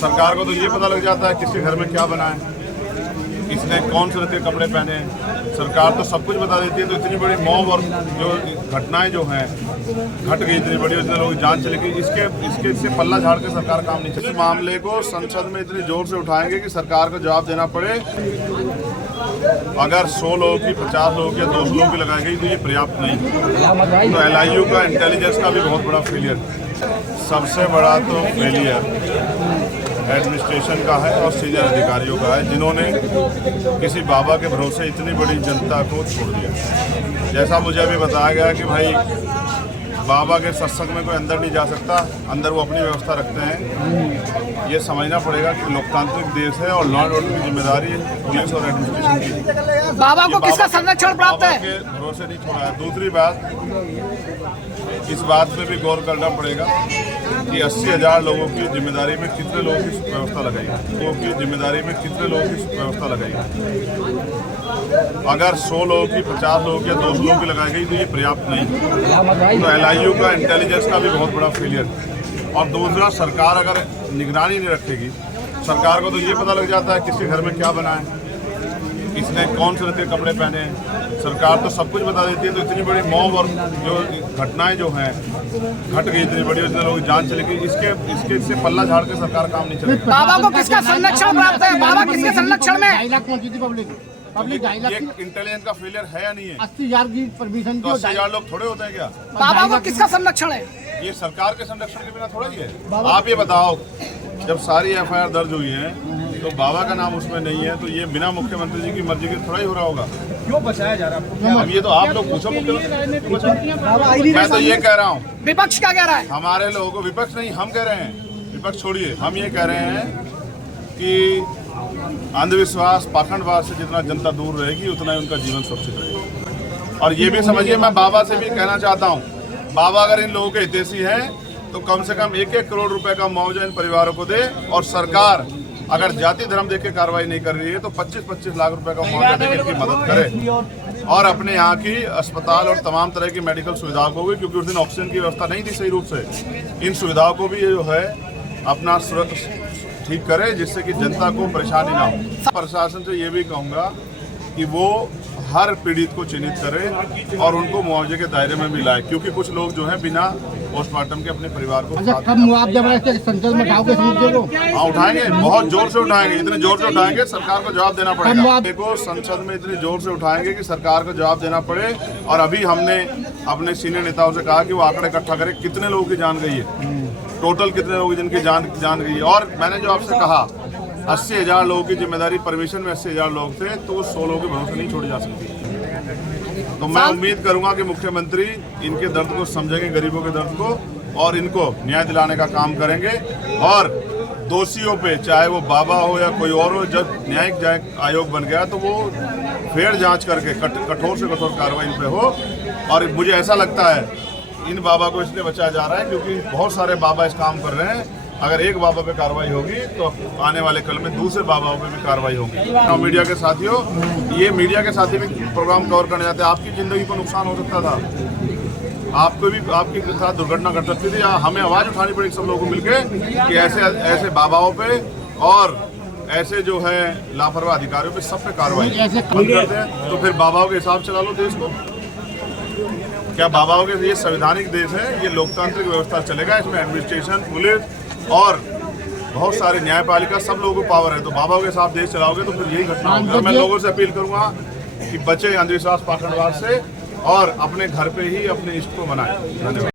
सरकार को तो ये पता लग जाता है किसके घर में क्या बना है, किसने कौन से रंग के कपड़े पहने हैं। सरकार तो सब कुछ बता देती है। तो इतनी बड़ी मॉब और जो घटनाएं जो हैं घट गई, इतनी बड़ी, इतने लोगों की जान चली गई, इससे पल्ला झाड़ के सरकार काम नहीं चलती। इस मामले को संसद में इतनी जोर से उठाएंगे कि सरकार को जवाब देना पड़े। अगर 100 लोगों की, 50 लोगों की या 200 लोगों की लगाई गई तो ये पर्याप्त नहीं। तो LIU का इंटेलिजेंस का भी बहुत बड़ा फेलियर, सबसे बड़ा तो फेलियर एडमिनिस्ट्रेशन का है और सीनियर अधिकारियों का है, जिन्होंने किसी बाबा के भरोसे इतनी बड़ी जनता को छोड़ दिया। जैसा मुझे अभी बताया गया कि भाई बाबा के सत्संग में कोई अंदर नहीं जा सकता, अंदर वो अपनी व्यवस्था रखते हैं। ये समझना पड़ेगा कि लोकतांत्रिक देश है और लॉ एंड ऑर्डर की जिम्मेदारी पुलिस और एडमिनिस्ट्रेशन की। बाबा को किसका संरक्षण प्राप्त है? के भरोसे नहीं छोड़ा है। दूसरी बात, इस बात पे भी गौर करना पड़ेगा कि 80,000 लोगों की जिम्मेदारी में कितने लोगों की व्यवस्था लगाई, लोगों की जिम्मेदारी में कितने लोगों की व्यवस्था लगाई। अगर 100 लोगों की, 50 लोगों की या 200 लोगों की लगाई गई तो ये पर्याप्त नहीं। तो LIU का इंटेलिजेंस का भी बहुत बड़ा फेलियर। और दूसरा, सरकार अगर निगरानी नहीं रखेगी, सरकार को तो ये पता लग जाता है किसके घर में क्या बना है, किसने कौन से रंग के कपड़े पहने हैं। सरकार तो सब कुछ बता देती है। तो इतनी बड़ी मॉब और जो घटनाएं जो हैं घट गई, इतनी बड़ी, इतने लोगों की जान चली गई, इससे पल्ला झाड़ के सरकार काम नहीं चलेगी। बाबा को किसका संरक्षण प्राप्त है? बाबा किसके संरक्षण में? 2.5 लाख पहुंची थी पब्लिक ये इंटेलिजेंस का फेलियर है या नहीं है? 80,000 की परमिशन तो 80,000 लोग थोड़े होते हैं क्या? बाबा को किसका संरक्षण है? ये सरकार के संरक्षण के बिना थोड़ा ही है। आप ये बताओ, जब सारी FIR दर्ज हुई है तो बाबा का नाम उसमें नहीं है, तो ये बिना मुख्यमंत्री जी की मर्जी के थोड़ा ही हो रहा होगा। क्यों बचाया जा रहा है? अब ये तो आप लोग पूछो मुख्यमंत्री। मैं तो ये कह रहा हूँ, विपक्ष क्या कह रहा है? हमारे लोगों को, विपक्ष नहीं, हम कह रहे हैं, विपक्ष छोड़िए, हम ये कह रहे हैं कि अंधविश्वास, पाखंडवाद से जितना जनता दूर रहेगी उतना ही उनका जीवन सुरक्षित रहेगा। और ये भी समझिए, मैं बाबा से भी कहना चाहता हूँ, बाबा अगर इन लोगों के हितैषी हैं तो कम से कम 1-1 करोड़ रुपए का मुआवजा इन परिवारों को दे। और सरकार अगर जाति धर्म देख के कार्रवाई नहीं कर रही है तो 25-25 लाख रुपए का मुआवजा देकर इनकी मदद करे। और अपने यहाँ की अस्पताल और तमाम तरह की मेडिकल सुविधाओं को भी, क्योंकि उस दिन ऑक्सीजन की व्यवस्था नहीं थी सही रूप से, इन सुविधाओं को भी जो है अपना ठीक करे, जिससे कि जनता को परेशानी ना हो। प्रशासन से ये भी कहूँगा कि वो हर पीड़ित को चिन्हित करे और उनको मुआवजे के दायरे में भी लाए, क्योंकि कुछ लोग जो हैं बिना पोस्टमार्टम के अपने परिवार को कब मुआवजा संसद में उठाओगे इस मुद्दे को? हाँ, उठाएंगे, बहुत जोर से उठाएंगे। इतने जोर से उठाएंगे सरकार को जवाब देना पड़ेगा। देखो, संसद में इतनी जोर से उठाएंगे कि सरकार को जवाब देना पड़े। और अभी हमने अपने सीनियर नेताओं से कहा कि वो आंकड़े इकट्ठा करें कितने लोगों की जान गई है, टोटल कितने लोग जिनकी जान गई है। और मैंने जो आपसे कहा 80,000 लोगों की जिम्मेदारी, परमिशन में 80,000 लोग थे, तो 100 लोगों के भरोसे नहीं छोड़ी जा सकती। तो मैं उम्मीद करूंगा कि मुख्यमंत्री इनके दर्द को समझेंगे, गरीबों के दर्द को, और इनको न्याय दिलाने का काम करेंगे। और दोषियों पे, चाहे वो बाबा हो या कोई और हो, जब न्यायिक आयोग बन गया तो वो फेर जांच करके कठोर से कठोर कार्रवाई इन पे हो। और मुझे ऐसा लगता है इन बाबा को इसलिए बचाया जा रहा है क्योंकि बहुत सारे बाबा इस काम कर रहे हैं। अगर एक बाबा पे कार्रवाई होगी तो आने वाले कल में दूसरे बाबाओं पे भी कार्रवाई होगी। और मीडिया के साथियों, ये मीडिया के साथी भी प्रोग्राम कवर करने जाते हैं, आपकी जिंदगी को नुकसान हो सकता था, आपको भी, आपके साथ दुर्घटना घट सकती थी। हमें आवाज उठानी पड़ेगी सब लोगों को मिलके कि ऐसे बाबाओं पे और ऐसे जो है लापरवाह अधिकारियों पे सब पे कार्रवाई करते हैं। तो फिर बाबाओं के हिसाब चला लो देश को। क्या बाबाओं के, ये संवैधानिक देश है, ये लोकतांत्रिक व्यवस्था चलेगा, इसमें एडमिनिस्ट्रेशन, पुलिस और बहुत सारी न्यायपालिका, सब लोगों को पावर है। तो बाबाओं के साथ देश चलाओगे तो फिर यही घटना होगी। मैं लोगों से अपील करूंगा कि बचे अंधविश्वास, पाखंडवाद से और अपने घर पे ही अपने इष्ट को मनाएं। धन्यवाद।